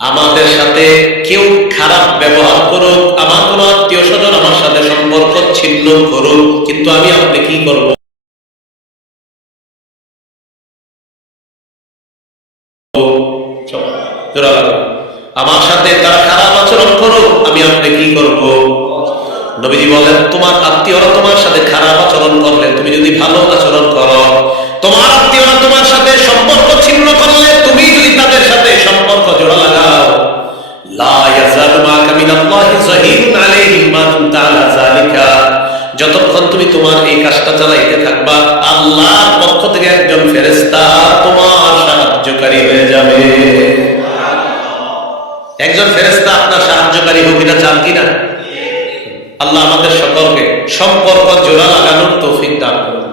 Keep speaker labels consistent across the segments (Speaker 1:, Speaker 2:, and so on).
Speaker 1: আমাদের সাথে কেউ খারাপ ব্যবহার করুক, আমার কোনো আত্মীয় স্বজন আমার সাথে সম্পর্ক ছিন্ন করুক, কিন্তু আমি আপনি কি করব? আমার সাথে তারা খারাপ আচরণ করুক, আমি আপনি কি করব? নবীজি বলেন তোমার আত্মীয়রা তোমার সাথে খারাপ আচরণ করলে তুমি যদি যতক্ষণ তুমি তোমার এই কাজটা চালাইতে থাকবা, আল্লাহর পক্ষ থেকে একজন ফেরেশতা তোমার সাহায্যকারী হয়ে যাবে। একজন ফেরেশতা আপনার সাহায্যকারী হোক, এটা চান কিনা আল্লাহ আমাদের সকলকে সম্পর্ক জোড়া লাগানোর তৌফিক দান করুন।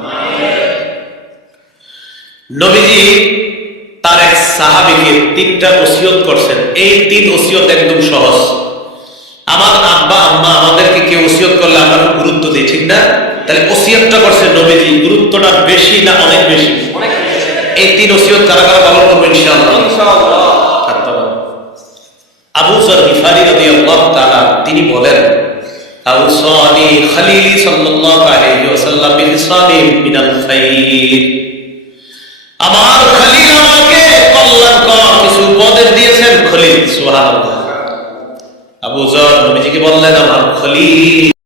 Speaker 1: নবীজি তার এক সাহাবিকে তিনটা ওসিয়ত করছেন। এই তিন ওসিয়ত একদম সহজ। ঠিক না? তাহলে ওসিয়তটা করছেন নবীজি গুরুত্বটা বেশি না অনেক বেশি? এই তিন ওসিয়ত কারা কারা পালন করব ইনশাআল্লাহ। আবু রাদিয়াল্লাহু তাআলা তিনি বলেন আউসানি খলিলি সাল্লাল্লাহু আলাইহি ওয়াসাল্লাম বিলিসানি মিনাল খাইর আমার খলিল আমাকে কল্যাণকর কিছু উপদেশ দিয়েছেন খলিল সুবহানাল্লাহ। আবু জর নবীজিকে বললেন আমার খলিল